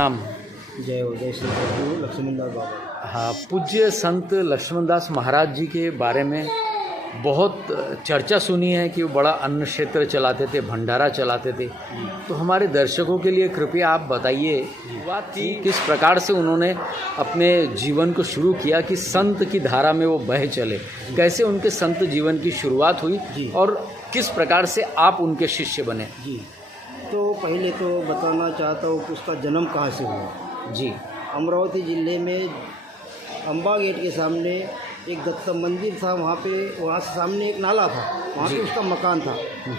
प्रणाम। जय हो, जय श्री प्रभु लक्ष्मणदास बाबा। हाँ, पूज्य संत लक्ष्मणदास महाराज जी के बारे में बहुत चर्चा सुनी है कि वो बड़ा अन्न क्षेत्र चलाते थे, भंडारा चलाते थे। तो हमारे दर्शकों के लिए कृपया आप बताइए कि किस प्रकार से उन्होंने अपने जीवन को शुरू किया कि संत की धारा में वो बह चले, कैसे उनके संत जीवन की शुरुआत हुई और किस प्रकार से आप उनके शिष्य बने। जी, तो पहले तो बताना चाहता हूँ कि उसका जन्म कहाँ से हुआ। जी, अमरावती ज़िले में अम्बा गेट के सामने एक दत्त मंदिर था, वहाँ से सामने एक नाला था, वहाँ पे उसका मकान था।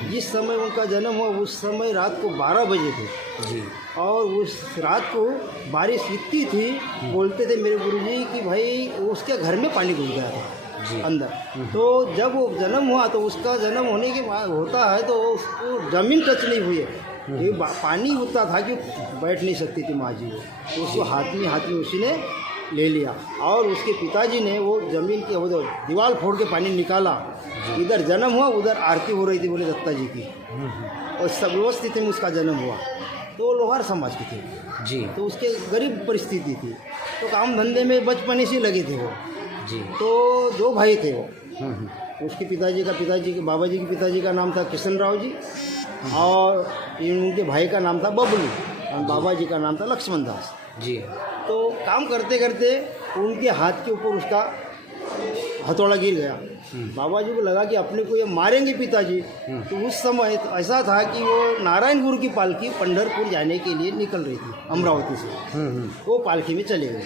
जिस समय उनका जन्म हुआ उस समय रात को 12 बजे थे जी, और उस रात को बारिश इतनी थी, बोलते थे मेरे गुरुजी कि भाई उसके घर में पानी घुस गया था अंदर। तो जब वो जन्म हुआ तो उसका जन्म होने के बाद होता है तो उसको ज़मीन टच नहीं हुई है, ये पानी उतना था कि बैठ नहीं सकती थी माँ जी वो, तो उसको हाथ में उसी ने ले लिया और उसके पिताजी ने वो ज़मीन के उधर दीवार फोड़ के पानी निकाला। इधर जन्म हुआ, उधर आरती हो रही थी बोले दत्ता जी की, और सब व्यवस्थित में उसका जन्म हुआ। तो लोहार समाज के थे जी, तो उसके गरीब परिस्थिति थी, तो काम धंधे में बचपन से लगे थे वो जी। तो 2 भाई थे वो, उसके पिताजी के बाबा जी के पिताजी का नाम था किशन राव जी और उनके भाई का नाम था बबलू और बाबा जी का नाम था लक्ष्मण दास जी। तो काम करते करते उनके हाथ के ऊपर उसका हथौड़ा गिर गया। बाबा जी को लगा कि अपने को ये मारेंगे पिताजी। तो उस समय तो ऐसा था कि वो नारायण गुरु की पालकी पंढरपुर जाने के लिए निकल रही थी अमरावती से, वो पालकी में चले गए।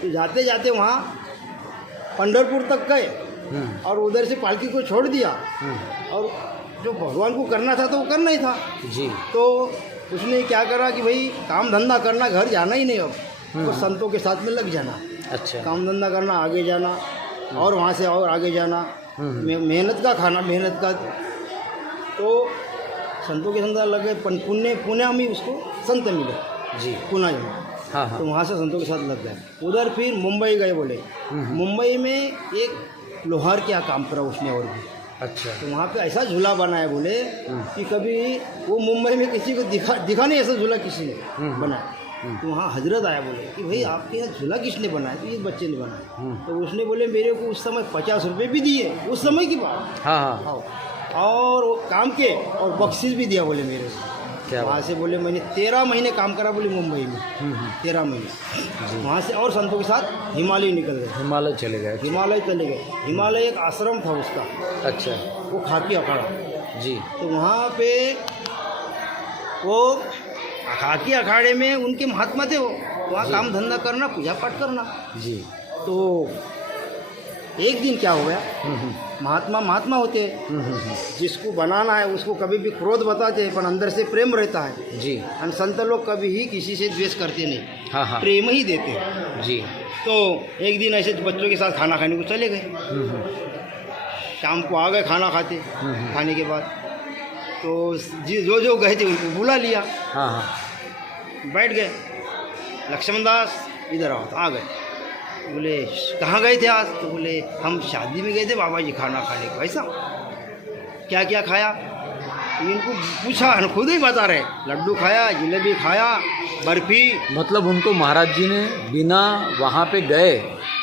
तो जाते जाते वहाँ पंढरपुर तक गए और उधर से पालकी को छोड़ दिया और जो भगवान को करना था तो वो करना ही था जी। तो उसने क्या करा कि भाई काम धंधा करना, घर जाना ही नहीं, अब तो संतों के साथ में लग जाना। अच्छा। काम धंधा करना, आगे जाना और वहाँ से और आगे जाना, मेहनत का खाना, मेहनत का। तो संतों के धंधा लग गए। पुणे में उसको संत मिले जी, पुणे में। हाँ हाँ। तो वहाँ से संतों के साथ लग गए। उधर फिर मुंबई गए बोले, मुंबई में एक लोहार क्या काम करा उसने और भी। अच्छा। तो वहाँ पे ऐसा झूला बनाया बोले कि कभी वो मुंबई में किसी को दिखा नहीं ऐसा झूला किसी ने बनाया। तो वहाँ हजरत आया बोले कि भाई आपके यहाँ झूला किसने बनाया? तो ये बच्चे ने बनाया। तो उसने बोले मेरे को उस समय 50 रुपये भी दिए, उस समय की बात। हाँ हाँ। और वो काम के और बख्शीश भी दिया बोले मेरे को। क्या वहाँ से बोले मैंने 13 महीने काम करा बोले मुंबई में, 13 महीने। वहाँ से और संतों के साथ हिमालय निकल गए, हिमालय चले गए। हिमालय चले गए। हिमालय एक आश्रम था उसका, अच्छा। वो खाकी अखाड़ा जी। तो वहाँ पे वो खाकी अखाड़े में उनके महात्मा थे। वो वहाँ काम धंधा करना, पूजा पाठ करना। जी। तो एक दिन क्या हो गया, महात्मा होते हैं, जिसको बनाना है उसको कभी भी क्रोध बताते हैं पर अंदर से प्रेम रहता है जी। और संत लोग कभी ही किसी से द्वेष करते नहीं, हाँ हाँ। प्रेम ही देते हैं जी। तो एक दिन ऐसे बच्चों के साथ खाना खाने को चले गए। शाम को आ गए खाना खाने के बाद तो जो गए थे उनको बुला लिया। हाँ हाँ। बैठ गए, लक्ष्मण दास इधर आओ। तो आ गए, बोले कहाँ गए थे आज? तो बोले हम शादी में गए थे बाबा जी खाना खाने को। ऐसा क्या क्या खाया? इनको पूछा, खुद ही बता रहे, लड्डू खाया, जलेबी खाया, बर्फी। मतलब उनको महाराज जी ने बिना वहाँ पे गए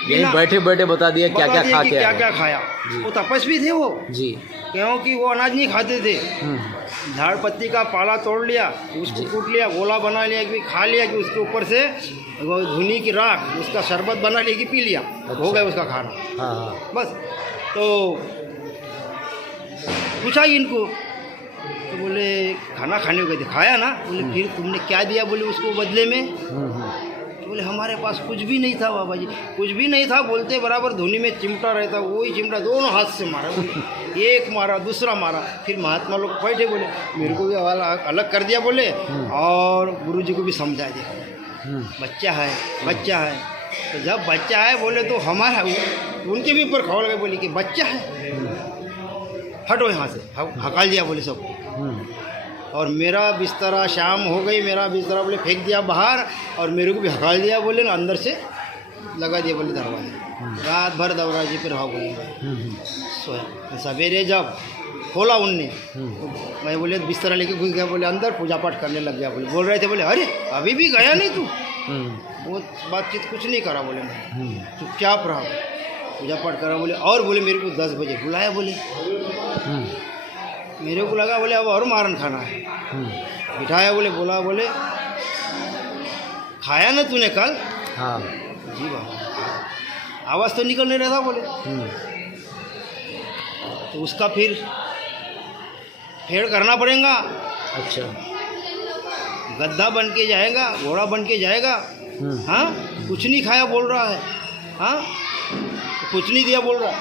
यहीं बैठे बैठे बता दिया क्या क्या खा के क्या क्या खाया। वो तपस्वी थे वो जी, क्योंकि वो अनाज नहीं खाते थे। झाड़ पत्ती का पाला तोड़ लिया, उसको कूट लिया, गोला बना लिया कि खा लिया, कि उसके ऊपर से धुनी की राख उसका शरबत बना लिया कि पी लिया। अच्छा। हो गया उसका खाना। हाँ हाँ। बस। तो पूछा इनको तो बोले खाना खाने को गए थे। खाया ना? बोले फिर तुमने क्या दिया? बोले उसको बदले में। तो बोले हमारे पास कुछ भी नहीं था बाबा जी, कुछ भी नहीं था। बोलते बराबर धुनी में चिमटा रहता, वही चिमटा दोनों हाथ से मारा। एक मारा, दूसरा मारा। फिर महात्मा लोग बैठे, बोले मेरे को भी अलग कर दिया बोले, और गुरु जी को भी समझा दिया बच्चा है। तो जब बच्चा है बोले तो हमारा उनके भी ऊपर खौल गए, बोले कि बच्चा है, हटो यहाँ से। हकाल दिया बोले सब। और मेरा बिस्तरा शाम हो गई, मेरा बिस्तरा बोले फेंक दिया बाहर और मेरे को भी हकाल दिया बोले ना, अंदर से लगा दिया बोले दरवाजे। रात भर दरवाजे पे रहा बोले। सोया। सवेरे जब खोला उनने, तो मैं बोले बिस्तरा लेके घुस गया, बोले अंदर पूजा पाठ करने लग गया। बोले बोल रहे थे, बोले अरे अभी भी गया नहीं तू? वो बातचीत कुछ नहीं करा, बोले मैं चुपचाप रहा, पूजा पाठ करा। बोले और बोले मेरे को 10 बजे बुलाया, बोले मेरे को लगा बोले अब और मारन खाना है, बिठाया, बोले बोला, बोले खाया ना तूने कल? हाँ जी बाबा, आवाज़ तो निकल नहीं रहा था, बोले। तो उसका फिर फेड़ करना पड़ेगा। अच्छा। गद्दा बन के जाएगा, घोड़ा बन के जाएगा। हाँ, कुछ नहीं खाया बोल रहा है। हाँ, कुछ नहीं दिया बोल रहा,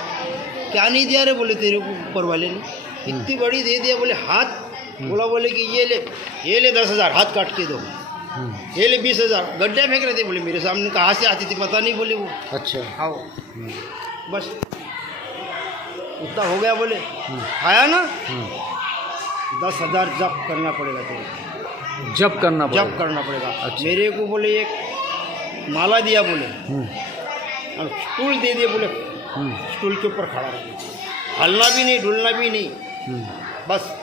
क्या नहीं दिया रे? बोले तेरे को ऊपर वाले ने इतनी बड़ी दे दिया, बोले हाथ, बोला बोले कि ये ले 10,000 हाथ काट के दो, ये ले 20,000, गड्ढे फेंक रहे थे, बोले मेरे सामने कहाँ से आती थी पता नहीं, बोले वो। अच्छा, आओ बस उतना हो गया, बोले खाया ना, 10,000 जब करना पड़ेगा तेरे, जब करना पड़ेगा। अच्छा। मेरे को बोले एक माला दिया, बोले और स्टूल दे दिए, बोले स्टूल के ऊपर खड़ा रहे, हलना भी नहीं, डुलना भी नहीं, बस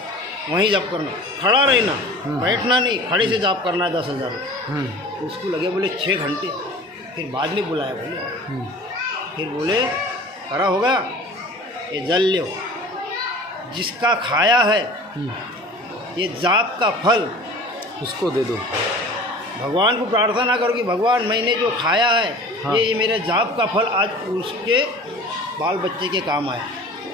वहीं जप करना, खड़ा रहना, बैठना नहीं, खड़े से जप करना है 10,000। उसको लगे बोले 6 घंटे। फिर बाद में बुलाया, बोले फिर बोले करा होगा, ये जल लो, जिसका खाया है ये जाप का फल उसको दे दो। भगवान को प्रार्थना करो कि भगवान मैंने जो खाया है, हाँ, ये मेरे जाप का फल आज उसके बाल बच्चे के काम आए।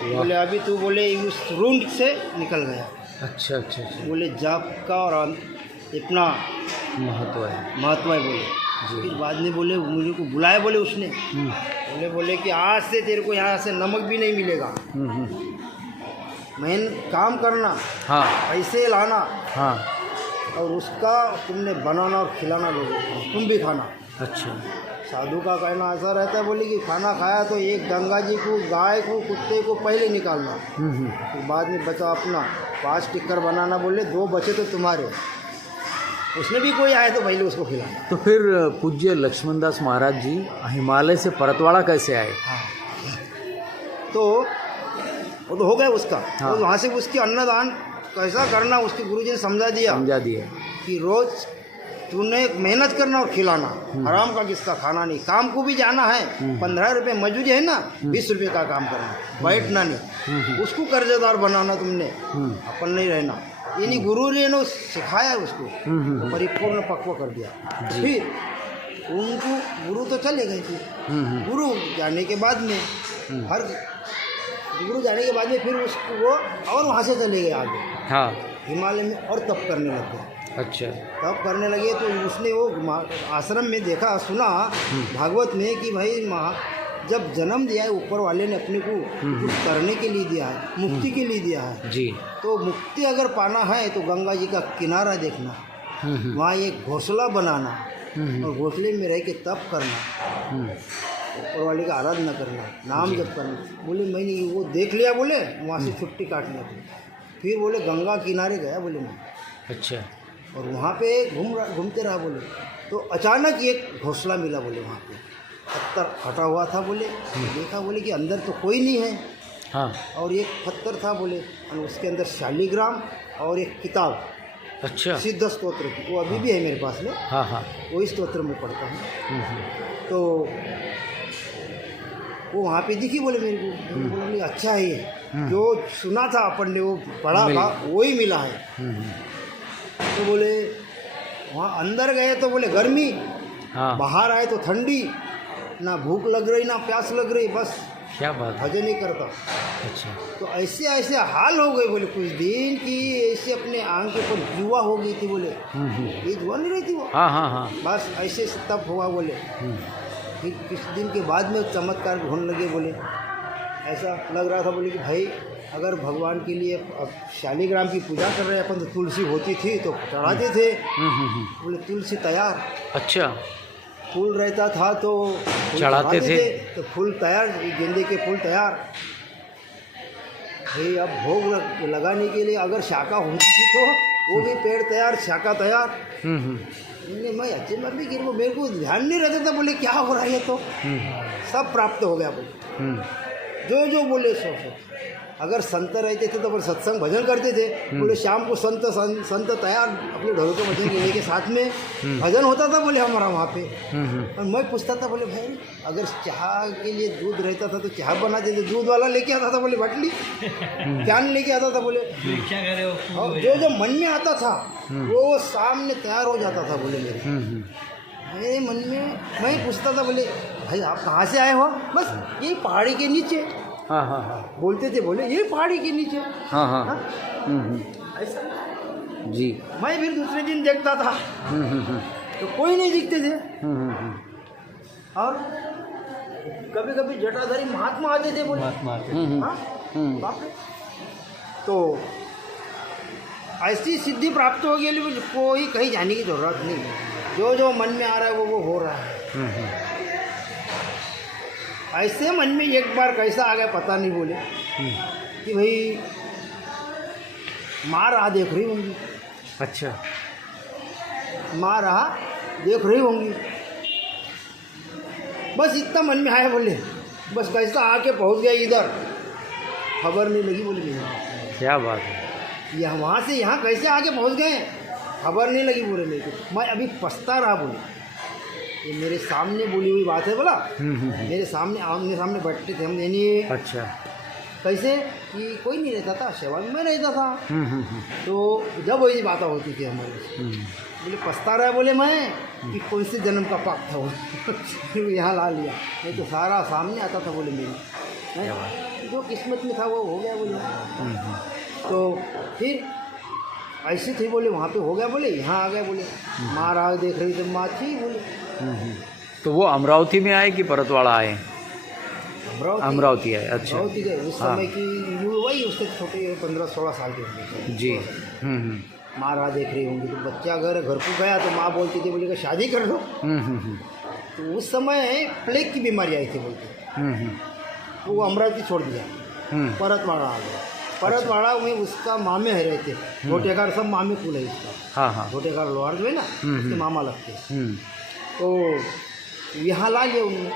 बोले अभी तू बोले उस रूंड से निकल गया। अच्छा अच्छा अच्छा। बोले जाप का और इतना महत्व है बोले। फिर बाद में बोले मुझे को बुलाया, बोले उसने बोले कि आज से तेरे को यहाँ से नमक भी नहीं मिलेगा, मेन काम करना, हाँ, पैसे लाना, हाँ, और उसका तुमने बनाना और खिलाना लोगों को, तुम भी खाना। अच्छा। साधु का कहना ऐसा रहता है, बोले कि खाना खाया तो एक गंगा जी को, गाय को, कुत्ते को पहले निकालना, फिर बाद में बचा अपना 5 टिक्कर बनाना, बोले 2 बचे तो तुम्हारे, उसमें भी कोई आए तो पहले उसको खिलाना। तो फिर पूज्य लक्ष्मणदास महाराज जी हिमालय से परतवाड़ा कैसे आए? हाँ, तो वो तो हो गया उसका। हाँ। तो वहाँ से उसकी अन्नदान कैसा करना उसके गुरुजी ने समझा दिया कि रोज तूने मेहनत करना और खिलाना, हराम का किसका खाना नहीं, काम को भी जाना है, 15 रुपये मजूरी है ना, 20 रुपये का काम करना, बैठना नहीं, उसको कर्जदार बनाना तुमने, अपन नहीं रहना। यानी गुरु ने ना सिखाया उसको, तो परिपूर्ण पक्व कर दिया। फिर उनको गुरु तो चले गए थे, गुरु जाने के बाद में फिर उसको वो और वहाँ से चले गए आगे, हाँ, हिमालय में, और तप करने लग गए। अच्छा। तप करने लगे तो उसने वो आश्रम में देखा, सुना भागवत में कि भाई जब जन्म दिया है ऊपर वाले ने अपने को कुछ करने के लिए दिया है, मुक्ति के लिए दिया है जी, तो मुक्ति अगर पाना है तो गंगा जी का किनारा देखना, वहाँ एक घोंसला बनाना और घोंसले में रह के तप करना, ऊपर वाले का आराधना करना, नाम जप करना। बोले मैंने वो देख लिया, बोले वहाँ से छुट्टी काट लिया। फिर बोले गंगा किनारे गया, बोले मैं। अच्छा। और वहाँ पे घूमते रहा, बोले तो अचानक एक घोंसला मिला, बोले वहाँ पे पत्थर फटा हुआ था, बोले देखा, बोले कि अंदर तो कोई नहीं है, हाँ, और एक पत्थर था, बोले और उसके अंदर शालिग्राम और एक किताब, अच्छा, सिद्ध स्तोत्र की, वो अभी भी है मेरे पास में, हाँ हाँ, वही स्तोत्र में पढ़ता हूँ। तो वो वहाँ पे दिखी, बोले मेरे को, बोले अच्छा है, ये जो सुना था अपन ने वो पढ़ा था वही मिला है। तो बोले वहाँ अंदर गए तो बोले गर्मी, हाँ, बाहर आए तो ठंडी, ना भूख लग रही ना प्यास लग रही, बस क्या बात, भजन नहीं करता। अच्छा। तो ऐसे हाल हो गए, बोले कुछ दिन की ऐसे अपने आंख के ऊपर जुआ हो गई थी, बोले ये जुआ नहीं रही थी वो, हाँ हाँ हाँ, बस ऐसे तप हुआ, बोले फिर कुछ दिन के बाद में चमत्कार होने लगे, बोले ऐसा लग रहा था, बोले कि भाई अगर भगवान के लिए अब शालिग्राम की पूजा कर रहे हैं अपन, तो तुलसी होती थी तो चढ़ाते थे, बोले तुलसी तैयार, अच्छा, फूल रहता था तो चढ़ाते थे, तो फूल तैयार, गेंदे के फूल तैयार। भाई अब भोग लगाने के लिए अगर शाखा होती थी तो वो भी पेड़ तैयार, शाखा तैयार। मैं अच्छे मर भी गिर, वो मेरे को ध्यान नहीं रहता था, बोले क्या हो रहा है, तो सब प्राप्त हो गया, बोले जो बोले सो अगर संत रहते थे तो फिर सत्संग भजन करते थे। बोले शाम को संत तैयार अपने ढोल के भजन के लेके साथ में भजन होता था बोले हमारा वहाँ पे। और मैं पूछता था बोले भाई अगर चाय के लिए दूध रहता था तो चाय बना देते, दूध वाला लेके आता था बोले बटली, कैन लेके आता था बोले। और जो मन में आता था वो सामने तैयार हो जाता था बोले मेरे मन में। मैं पूछता था बोले भाई आप कहाँ से आए हो? बस ये पहाड़ी के नीचे। हाँ हाँ हाँ बोलते थे बोले ये पहाड़ी के नीचे। हाँ हाँ ऐसा जी। मैं फिर दूसरे दिन देखता था तो कोई नहीं दिखते थे। और कभी कभी जटाधारी महात्मा आते थे बोले। हाँ बाप रे। तो ऐसी सिद्धि प्राप्त हो गई बोले कोई कहीं जाने की जरूरत नहीं, जो मन में आ रहा है वो हो रहा है। ऐसे मन में एक बार कैसा आ गया पता नहीं बोले कि भाई माँ राह देख रही होंगी। अच्छा, माँ राह देख रही होंगी, बस इतना मन में आया बोले। बस कैसा आके पहुंच गया इधर, खबर नहीं लगी बोले मेरी। क्या बात है। यह वहाँ से यहाँ कैसे आके पहुंच गए खबर नहीं लगी बोले मेरे को। मैं अभी पछता रहा बोले। ये मेरे सामने बोली हुई बात है बोला। मेरे सामने आमने सामने बैठते थे हम। यानी अच्छा, कैसे कि कोई नहीं रहता था, सेवा में रहता था। तो जब वही बातें होती थी हमारी बोले पछता रहा है बोले मैं कि कौन से जन्म का पाप था वो यहाँ ला लिया, नहीं तो सारा सामने आता था बोले मेरी। जो किस्मत में था वो हो गया बोले। तो फिर ऐसे थे बोले वहाँ पे हो गया बोले, यहाँ आ गए बोले। माँ राह देख रही तो माँ थी बोले। तो वो अमरावती में आए कि परतवाड़ा आए? अमरावती आए। अच्छा, अमरावती गए उस समय की वही उसके छोटे 15-16 साल के होंगे जी। माँ राह देख रही होंगी तो बच्चा घर को गया तो माँ बोलती थी बोले शादी कर लो। तो उस समय प्लेग की बीमारी आई थी बोलते, तो वो अमरावती छोड़ दिया, परतवाड़ा आ गया। परतवाड़ा में उसका मामे है रहते, छोटेकार सब मामे कुल है उसका। हाँ हाँ, छोटेकार लोहार जो है ना उसके मामा लगते। तो यहाँ ला लिया उन्होंने।